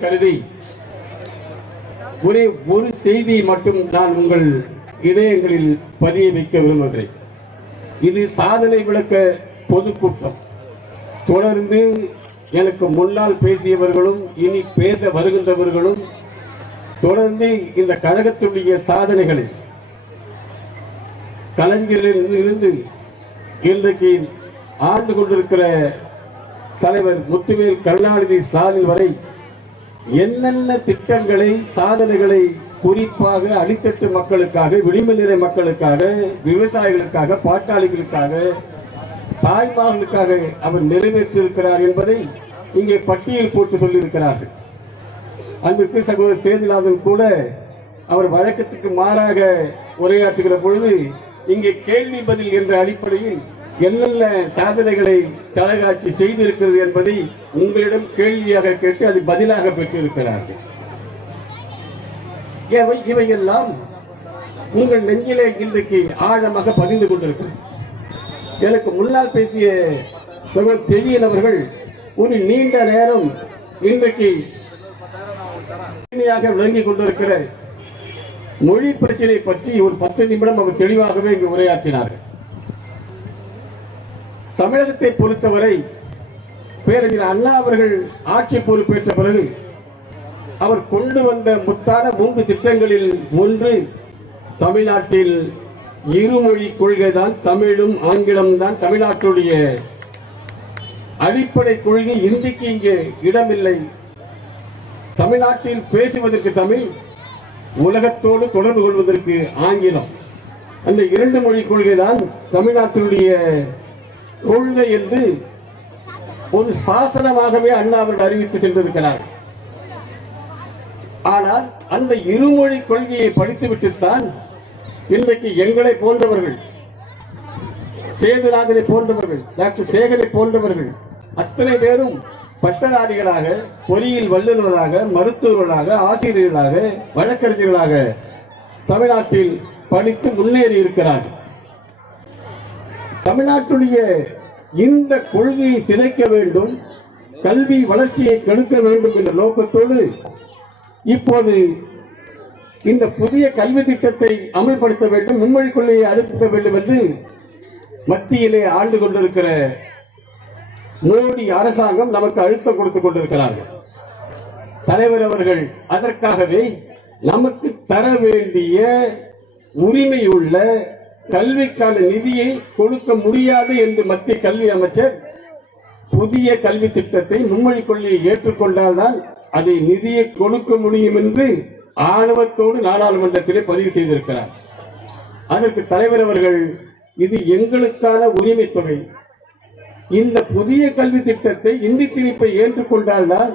கருதி ஒரே ஒரு செய்தியை மட்டும் நான் உங்கள் இதயங்களில் பதிய வைக்க விரும்புகிறேன். இது சாதனை விளக்க பொதுக்கூட்டம் தொடர்ந்து எனக்கு முன்னால் பேசியவர்களும் இனி பேச வருகின்றவர்களும் தொடர்ந்து இந்த கழகத்துடைய சாதனைகளை கலைஞரில் இருந்து இன்றைக்கு ஆண்டு கொண்டிருக்கிற தலைவர் முத்துவேல் கருணாநிதி ஸ்டாலின் வரை என்னென்ன திட்டங்களை சாதனைகளை குறிப்பாக அடித்தட்டு மக்களுக்காக விளிம்பு மக்களுக்காக விவசாயிகளுக்காக பாட்டாளிகளுக்காக தாய்மார்களுக்காக அவர் நிறைவேற்றியிருக்கிறார் என்பதை இங்கே பட்டியல் போட்டு சொல்லியிருக்கிறார்கள். அன்பிற்கு சகோதரர் சேதுநாதன் கூட அவர் வழக்கத்துக்கு மாறாக உரையாற்றுகிற பொழுது இங்கே கேள்வி பதில் என்ற அடிப்படையில் என்னென்ன சாதனைகளை தலைகாட்சி செய்திருக்கிறது என்பதை உங்களிடம் கேள்வியாக கேட்டு அது பதிலாக பெற்றிருக்கிறார்கள். இவையெல்லாம் உங்கள் நெஞ்சிலே இன்றைக்கு ஆழமாக பதிந்து கொண்டிருக்கிறது. எனக்கு முன்னால் பேசிய சகோதர் செவியல் அவர்கள் ஒரு நீண்ட நேரம் இன்றைக்கு பிரச்சனையாக விளங்கிக் கொண்டிருக்கிற மொழி பிரச்சனை பற்றி ஒரு பத்து நிமிடம் அவர் தெளிவாகவே இங்கு உரையாற்றினார்கள். தமிழகத்தை பொறுத்தவரை பேரறிஞர் அண்ணா அவர்கள் ஆட்சி பொறுப்பேற்ற பிறகு அவர் கொண்டு வந்த முத்தான மூன்று திட்டங்களில் ஒன்று தமிழ்நாட்டில் இருமொழி கொள்கை தான் தமிழும் ஆங்கிலம் தான் தமிழ்நாட்டுடைய அடிப்படை கொள்கை இந்திக்கு இங்கே இடமில்லை. தமிழ்நாட்டில் பேசுவதற்கு தமிழ் உலகத்தோடு தொடர்பு கொள்வதற்கு ஆங்கிலம். அந்த இரண்டு மொழி கொள்கை தான் தமிழ்நாட்டினுடைய கொள்கை என்று ஒரு சாசனமாகவே அண்ணா அவர்கள் அறிவித்து சென்றிருக்கிறார். ஆனால் அந்த இருமொழி கொள்கையை படித்துவிட்டுத்தான் இன்றைக்கு எங்களை போன்றவர்கள் சேதுராஜனை போன்றவர்கள் டாக்டர் சேகரை போன்றவர்கள் அத்தனை பேரும் பட்டதாரிகளாக பொறியியல் வல்லுநர்களாக மருத்துவர்களாக ஆசிரியர்களாக வழக்கறிஞர்களாக தமிழ்நாட்டில் படித்து முன்னேறி இருக்கிறார்கள் தமிழ்நாட்டுடைய இந்த கொள்கையை சிதைக்க வேண்டும் கல்வி வளர்ச்சியை கெடுக்க வேண்டும் என்ற நோக்கத்தோடு இப்போது இந்த புதிய கல்வி திட்டத்தை அமல்படுத்த வேண்டும் மும்மொழி கொள்கையை அழுத்த வேண்டும் என்று மத்தியிலே ஆண்டு கொண்டிருக்கிற மோடி அரசாங்கம் நமக்கு அழுத்தம் கொடுத்துக் கொண்டிருக்கிறார்கள். தலைவர் அவர்கள் அதற்காகவே நமக்கு தர வேண்டிய உரிமையுள்ள கல்விக்கான நிதியை கொடுக்க முடியாது என்று மத்திய கல்வி அமைச்சர் புதிய கல்வி திட்டத்தை மும்மொழி கொள்கையை ஏற்றுக்கொண்டால்தான் அதை நிதியை கொடுக்க முடியும் என்று ஆணவத்தோடு நாடாளுமன்றத்திலே பதிவு செய்திருக்கிறார். அதற்கு தலைவர் அவர்கள் இது எங்களுக்கான உரிமை தொகை. இந்த புதிய கல்வி திட்டத்தை இந்தி திணிப்பை ஏற்றுக்கொண்டால்தான்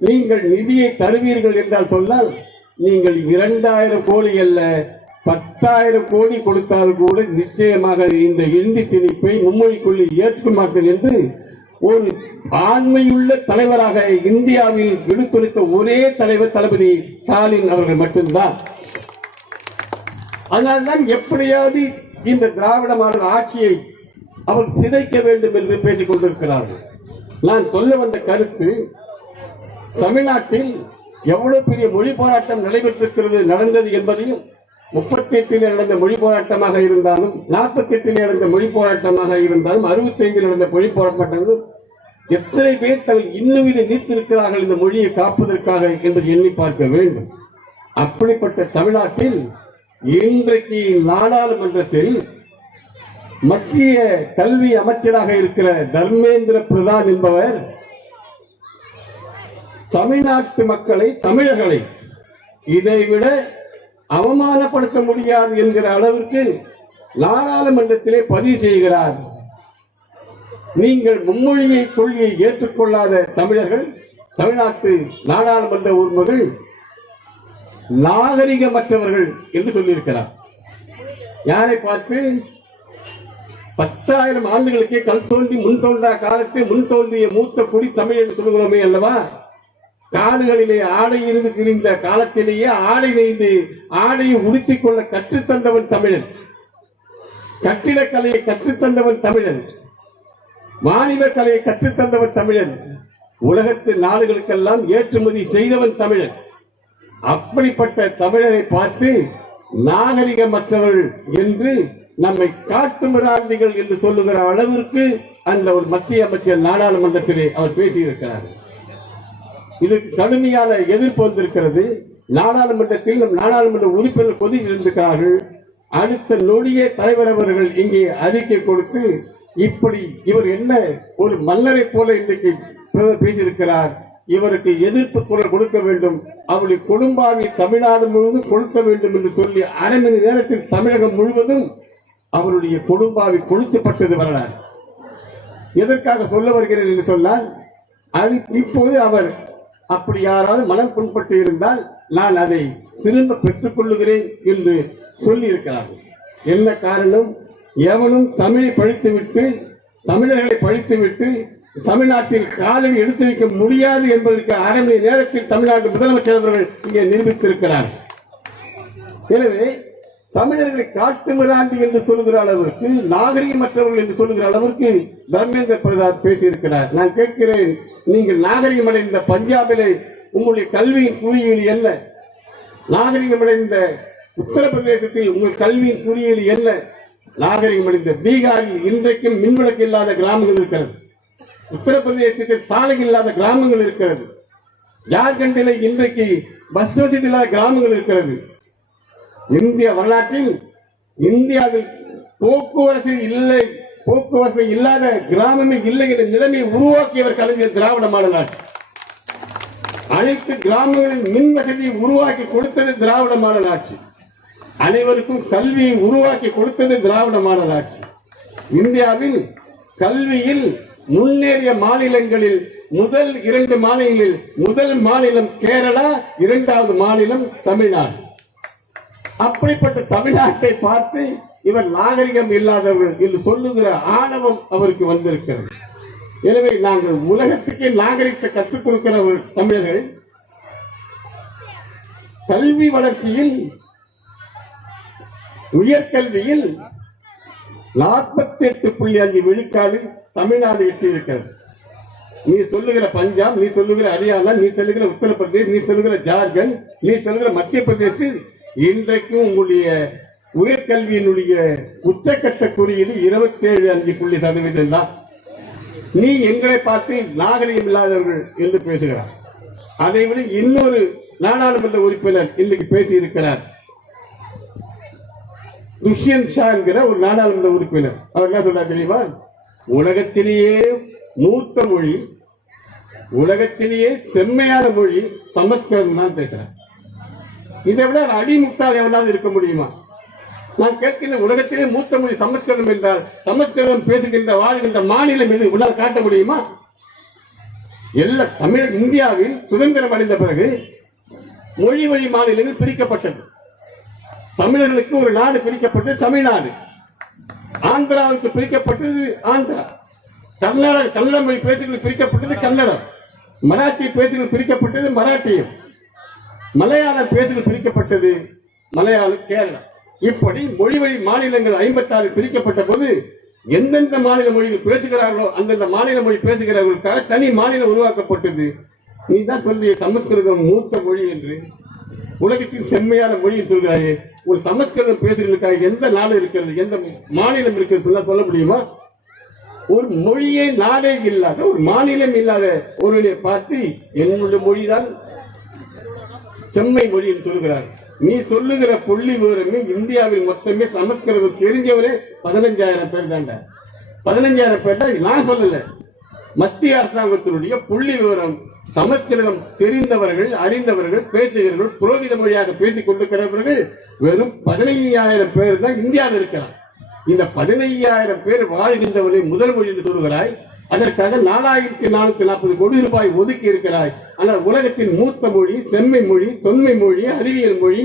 நீங்கள் நிதியை தருவீர்கள் என்றால் சொன்னால் நீங்கள் இரண்டாயிரம் கோடி அல்ல பத்தாயிரம் கோடி கொடுத்தால் கூட நிச்சயமாக இந்த இந்தி திணிப்பை மும்மொழி கொள்ளி ஏற்க மாட்டேன் என்று ஒரு ஆண்மையுள்ள தலைவராக இந்தியாவில் விடுத்துரைத்த ஒரே தலைவர் தளபதி ஸ்டாலின் அவர்கள் மட்டும்தான். அதனால்தான் எப்படியாவது இந்த திராவிட மாடல் ஆட்சியை அவர் சிதைக்க வேண்டும் என்று பேசிக் கொண்டிருக்கிறார்கள். நான் சொல்ல வந்த கருத்து தமிழ்நாட்டில் எவ்வளவு பெரிய மொழி போராட்டம் நடைபெற்றிருக்கிறது நடந்தது என்பதையும் முப்பத்தி எட்டில் நடந்த மொழி போராட்டமாக இருந்தாலும் நாற்பத்தி எட்டில் நடந்த மொழி போராட்டமாக இருந்தாலும் அறுபத்தி ஐந்தில் நடந்த மொழி போராட்டங்களும் எத்தனை பேர் தங்கள் இன்னுயிரை நீத்திருக்கிறார்கள் இந்த மொழியை காப்பதற்காக என்று எண்ணி பார்க்க வேண்டும். அப்படிப்பட்ட தமிழ்நாட்டில் இன்றைக்கு நாடாளுமன்றத்தில் மத்திய கல்வி அமைச்சராக இருக்கிற தர்மேந்திர பிரதான் என்பவர் தமிழ்நாட்டு மக்களை தமிழர்களை இதைவிட அவமானப்படுத்த முடியாது என்கிற அளவிற்கு நாடாளுமன்றத்திலே பதிவு செய்கிறார். நீங்கள் மும்மொழியை கொள்கையை ஏற்றுக்கொள்ளாத தமிழர்கள் தமிழ்நாட்டு நாடாளுமன்ற உரிமைகள் நாகரிகமற்றவர்கள் என்று சொல்லியிருக்கிறார். யாரை பார்த்து? பத்தாயிரம் ஆண்டுகளுக்கே கல் தோன்றி முன் தோன்றா காலத்தை முன் தோன்றிய மூத்த குடி தமிழ் என்று சொல்லுகிறோமே அல்லவா? காடுகளிலே ஆடை இருந்து காலத்திலேயே ஆடை நெய்து ஆடையை உடுத்திக் கொள்ள கற்றுத்தந்தவன் தமிழன். கட்டிடக்கலையை கற்றுத்தந்தவன் தமிழன். வாணிப கலையை கற்றுத்தந்தவன் தமிழன். உலகத்து நாடுகளுக்கெல்லாம் ஏற்றுமதி செய்தவன் தமிழன். அப்படிப்பட்ட தமிழரை பார்த்து நாகரிகமற்றவர்கள் என்று நம்மை காட்டு என்று சொல்லுகிற அளவிற்கு அந்த ஒரு மத்திய அமைச்சர் நாடாளுமன்றத்திலே அவர் பேசியிருக்கிறார். இதுக்கு கடுமையான எதிர்ப்பு வந்திருக்கிறது. நாடாளுமன்றத்தில் நம் நாடாளுமன்ற உறுப்பினர் கொதித்திருந்திருக்கிறார்கள். அடுத்த நொடியே தலைவர் அவர்கள் இங்கே அறிக்கை கொடுத்து இப்படி இவர் என்ன ஒரு மல்லரை போல இன்றைக்கு பிரதமர் பேசியிருக்கிறார். இவருக்கு எதிர்ப்பு குரல் கொடுக்க வேண்டும். அவருடைய குடும்பாவை தமிழ்நாடு முழுவதும் கொளுத்த வேண்டும் என்று சொல்லி அரை மணி நேரத்தில் தமிழகம் முழுவதும் அவருடைய குடும்பாவை கொளுத்தப்பட்டது வரலாறு. எதற்காக சொல்ல வருகிறேன் என்று சொன்னால் இப்போது அவர் அப்படி யாராவது மனம் புண்பட்டு இருந்தால் நான் அதை திரும்ப பெற்றுக் கொள்ளுகிறேன் என்று சொல்லி இருக்கிறார்கள் என்ன காரணம்? எவனும் தமிழை படித்துவிட்டு தமிழர்களை படித்துவிட்டு தமிழ்நாட்டில் காலடி எடுத்து வைக்க முடியாது என்பதற்கு அரை மணி நேரத்தில் தமிழ்நாட்டு முதலமைச்சர் அவர்கள் இங்கே நிரூபித்திருக்கிறார் எனவே தமிழர்களை காட்டு மிராண்டி என்று சொல்லுகிற அளவிற்கு நாகரிகமற்றவர்கள் என்று சொல்லுகிற அளவிற்கு தர்மேந்திர பிரசாத் பேசியிருக்கிறார். நான் கேட்கிறேன் நீங்கள் நாகரிகமடைந்த பஞ்சாபிலே உங்களுடைய கல்வியின் குறியீடு என்ன? நாகரிகமடைந்த உத்தரப்பிரதேசத்தில் உங்கள் கல்வியின் குறியீடு என்ன? நாகரிகமடைந்த பீகாரில் இன்றைக்கும் மின்விளக்கு இல்லாத கிராமங்கள் இருக்கிறது. உத்தரப்பிரதேசத்தில் சாலை இல்லாத கிராமங்கள் இருக்கிறது. ஜார்க்கண்டில் இன்றைக்கு பஸ் வசதி இல்லாத கிராமங்கள் இருக்கிறது. இந்திய வரலாற்றில் இந்தியாவில் போக்குவரத்து இல்லை போக்குவரத்து இல்லாத கிராமமே இல்லை என்ற நிலைமையை உருவாக்கியவர் கலைஞர் திராவிட மாடல் ஆட்சி அனைத்து கிராமங்களில் மின் வசதியை உருவாக்கி கொடுத்தது திராவிட மாடல் ஆட்சி அனைவருக்கும் கல்வியை உருவாக்கி கொடுத்தது திராவிட மாடல் ஆட்சி இந்தியாவில் கல்வியில் முன்னேறிய மாநிலங்களில் முதல் இரண்டு மாநிலங்களில் முதல் மாநிலம் கேரளா இரண்டாவது மாநிலம் தமிழ்நாடு. அப்படிப்பட்ட தமிழ்நாட்டை பார்த்து இவர் நாகரிகம் இல்லாதவர்கள் என்று சொல்லுகிற ஆணவம் அவருக்கு வந்திருக்கிறது. எனவே நாங்கள் உலகத்துக்கே நாகரிகத்தை கற்றுக் கொடுக்கிறவர் தமிழர்கள் கல்வி வளர்ச்சியில் உயர்கல்வியில் நாற்பத்தி எட்டு புள்ளி அஞ்சு விழுக்காடு தமிழ்நாடு எட்டியிருக்கிறது நீ சொல்லுகிற பஞ்சாப் நீ சொல்லுகிற ஹரியானா நீ சொல்லுகிற உத்தரப்பிரதேஷ் நீ சொல்லுகிற ஜார்க்கண்ட் நீ சொல்லுகிற மத்திய பிரதேசம் இன்றைக்கும் உங்களுடைய உயர்கல்வியினுடைய உச்சக்கட்ட குறியீடு இருபத்தேழு அஞ்சு புள்ளி சதவீதம் தான். நீ எங்களை பார்த்து நாகரிகம் இல்லாதவர்கள் என்று பேசுகிறார். அதை விட இன்னொரு நாடாளுமன்ற உறுப்பினர் இன்னைக்கு பேசியிருக்கிறார். துஷ்யந்த் ஷா என்கிற ஒரு நாடாளுமன்ற உறுப்பினர். அவர் என்ன சொன்னார் தெரியுமா? உலகத்திலேயே மூத்த மொழி உலகத்திலேயே செம்மையான மொழி சமஸ்கிருதம் தான் பேசுறார். இதை விட அடி முத்தால் எவனாவது இருக்க முடியுமா? நான் கேட்கின்ற உலகத்திலே மூத்த மொழி சமஸ்கிருதம் என்றால் சமஸ்கிருதம் பேசுகின்ற வாழ்கின்ற மாநிலம் எது? உன்னால் காட்ட முடியுமா? எல்லா தமிழ் இந்தியாவில் சுதந்திரம் அடைந்த பிறகு மொழி வழி மாநிலங்கள் பிரிக்கப்பட்டது. தமிழர்களுக்கு ஒரு நாடு பிரிக்கப்பட்டது தமிழ்நாடு. ஆந்திராவுக்கு பிரிக்கப்பட்டது ஆந்திரா. கர்நாடக கன்னட மொழி பேசுகிறது பிரிக்கப்பட்டது கன்னடம். மராத்தி பேசுகிறது பிரிக்கப்பட்டது மராட்டியம். மலையாளம் பேசுகிறது பிரிக்கப்பட்டது. மலையாளம் கேரளா. இப்படி மொழி வழி மாநிலங்கள் ஐம்பத்தாறு பிரிக்கப்பட்ட போது எந்தெந்த மாநில மொழிகள் பேசுகிறார்களோ அந்தந்த மாநில மொழி பேசுகிறவர்களுக்காக தனி மாநிலம் உருவாக்கப்பட்டது. நீ தான் சொல்றிய சமஸ்கிருதம் மூத்த மொழி என்று. உலகத்தின் செம்மையான மொழியை சொல்கிறாயே ஒரு சமஸ்கிருதம் பேசுகிறதுக்காக எந்த நாடு இருக்கிறது எந்த மாநிலம் இருக்கிறது சொல்ல சொல்ல முடியுமா? ஒரு மொழியே நாடே இல்லாத ஒரு மாநிலம் இல்லாத ஒருவனை பார்த்து என்னுடைய மொழிதான் செம்மை மொழி என்று சொல்கிறார் நீ சொல்லுகிற புள்ளி விவரமே இந்தியாவில் மொத்தமே சமஸ்கிருதம் தெரிஞ்சவரே பதினஞ்சாயிரம் பேர் தாண்டா. பதினஞ்சாயிரம் பேர் தான் நான் சொல்லல. மத்திய அரசாங்கத்தினுடைய புள்ளி விவரம் சமஸ்கிருதம் தெரிந்தவர்கள் அறிந்தவர்கள் பேசுகிறவர்கள் புரோகித மொழியாக பேசிக் கொண்டிருக்கிறவர்கள் வெறும் பதினையாயிரம் பேர் தான் இந்தியாவில் இருக்கிறார். இந்த பதினையாயிரம் பேர் வாழ்கின்றவரை முதல் மொழி என்று சொல்கிறாய் அதற்காக நாலாயிரத்தி நானூத்தி நாற்பது கோடி ரூபாய் ஒதுக்கி இருக்கிறாய். ஆனால் உலகத்தின் மூத்த மொழி செம்மை மொழி தொன்மை மொழி அறிவியல் மொழி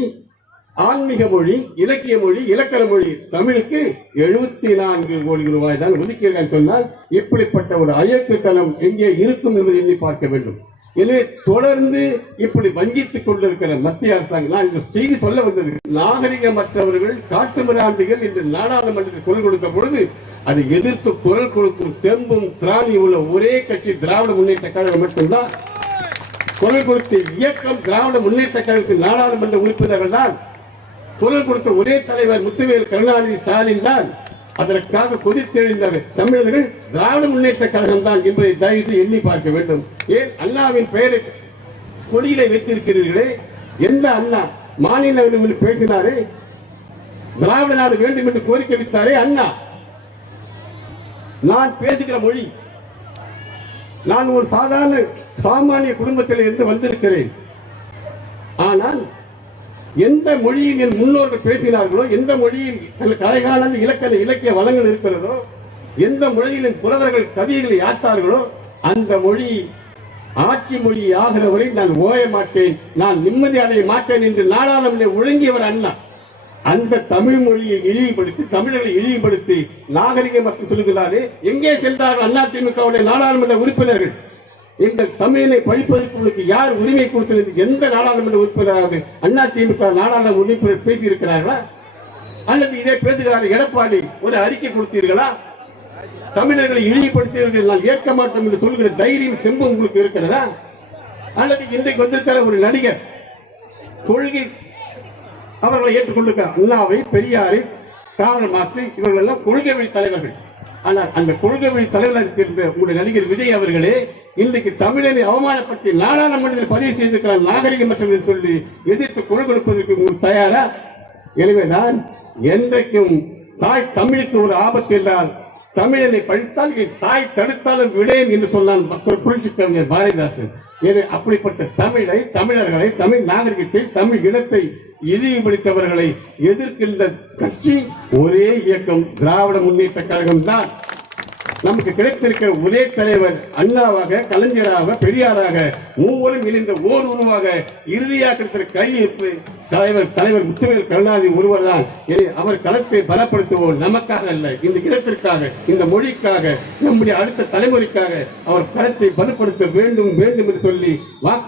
ஆன்மீக மொழி இலக்கிய மொழி இலக்கண மொழி தமிழுக்கு எழுபத்தி நான்கு கோடி ரூபாய் தான் ஒதுக்கீர்கள் சொன்னால் இப்படிப்பட்ட ஒரு அயக்குத்தனம் எங்கே இருக்கும் என்பதை எண்ணி பார்க்க வேண்டும். எனவே தொடர்ந்து இப்படி வஞ்சித்துக் கொண்டிருக்கிற மத்திய அரசாங்கம் நான் இந்த செய்தி சொல்ல வந்தது நாகரிகமற்றவர்கள் காட்டு மிராண்டிகள் என்று நாடாளுமன்றத்தில் குரல் கொடுத்த பொழுது அதை எதிர்த்து குரல் கொடுக்கும் தெம்பும் திராணியும் உள்ள ஒரே கட்சி திராவிட முன்னேற்ற கழகம் மட்டும்தான். குரல் கொடுத்த இயக்கம் திராவிட முன்னேற்ற கழகத்தின் நாடாளுமன்ற உறுப்பினர்கள் தான். குரல் கொடுத்த ஒரே தலைவர் முத்துவேல் கருணாநிதி ஸ்டாலின் தான். அதற்காக கொதித்தெழுந்த தமிழர்கள் திராவிட முன்னேற்ற கழகம் தான் என்பதை தயவுசெய்து எண்ணி பார்க்க வேண்டும். ஏன் அண்ணாவின் பெயரை கொடியிலே வைத்திருக்கிறீர்களே? எந்த அண்ணா? மாநில பேசினாரே? திராவிட நாடு வேண்டும் என்று கோரிக்கை விட்டாரே அண்ணா. நான் பேசுகிற மொழி. நான் ஒரு சாதாரண சாமானிய குடும்பத்தில் இருந்து வந்திருக்கிறேன். ஆனால் எந்த மொழியில் என் முன்னோர்கள் பேசினார்களோ எந்த மொழியில் கலைகால இலக்கண இலக்கிய வளங்கள் இருக்கிறதோ எந்த மொழியில் என் புலவர்கள் கவிகளை யாத்தார்களோ அந்த மொழி ஆட்சி மொழி ஆகிற வரை நான் ஓய மாட்டேன். நான் நிம்மதி அடைய மாட்டேன் என்று நாடாளுமன்ற ஒழுங்கியவர் அண்ணா அந்த தமிழ் மொழியை இழிவுபடுத்தி தமிழர்களை இழிவுபடுத்தி நாகரிக மக்கள் சொல்லுகிறாரே. எங்கே சென்றார்கள்? அண்ணா திமுகவுடைய நாடாளுமன்ற உறுப்பினர்கள். எங்கள் தமிழினை படிப்பதற்கு உங்களுக்கு யார் உரிமை கொடுத்தது? எந்த நாடாளுமன்ற உறுப்பினராக அண்ணா திமுக நாடாளுமன்ற உறுப்பினர் பேசியிருக்கிறார்களா? அல்லது இதை பேசுகிறார் எடப்பாடி ஒரு அறிக்கை கொடுத்தீர்களா? தமிழர்களை இழிவுபடுத்தியவர்கள் நான் ஏற்க மாட்டோம் என்று சொல்கிற தைரியம் செம்பு உங்களுக்கு இருக்கிறதா? அல்லது இன்றைக்கு வந்திருக்கிற ஒரு நடிகர் கொள்கை அவர்களை ஏற்றுக்கொண்டிருக்கிறார் அண்ணாவை பெரியாரை காவல் மாற்றி இவர்கள் எல்லாம் கொள்கை வழி தலைவர்கள். ஆனால் அந்த கொள்கை வழி தலைவராக இருக்கின்ற உங்களுடைய நடிகர் விஜய் அவர்களே இன்றைக்கு தமிழனை அவமானப்படுத்தி நாடாளுமன்றத்தில் பதிவு செய்திருக்கிறார் நாகரிகமற்றம் என்று சொல்லி எதிர்த்து குரல் கொடுப்பதற்கு உங்களுக்கு தயாரா? எனவே நான் என்றைக்கும் தாய் தமிழுக்கு ஒரு ஆபத்து என்றால் தமிழனை படித்தால் சாய் தாய் தடுத்தாலும் விடேன் என்று சொன்னான் மக்கள் புரட்சி கவிஞர் பாரதிதாசன். எனவே அப்படிப்பட்ட தமிழை தமிழர்களை தமிழ் நாகரிகத்தை தமிழ் இனத்தை இழிவுபடுத்தவர்களை எதிர்க்கின்ற கட்சி ஒரே இயக்கம் திராவிட முன்னேற்ற கழகம் தான் நமக்கு கிடைத்திருக்கிற ஒரே தலைவர் அண்ணாவாக கலைஞராக பெரியாராக மூவரும் இணைந்த ஓர் உருவாக இறுதியாக கிடைத்த கையிருப்பு தலைவர் தலைவர் முத்துவேல் கருணாநிதி ஒருவர் தான் அவர் களத்தை பலப்படுத்துவோம் நமக்காக அல்ல இந்த இடத்திற்காக இந்த மொழிக்காக நம்முடைய அடுத்த தலைமுறைக்காக அவர் களத்தை பலப்படுத்த வேண்டும் வேண்டும் என்று சொல்லி வாக்கு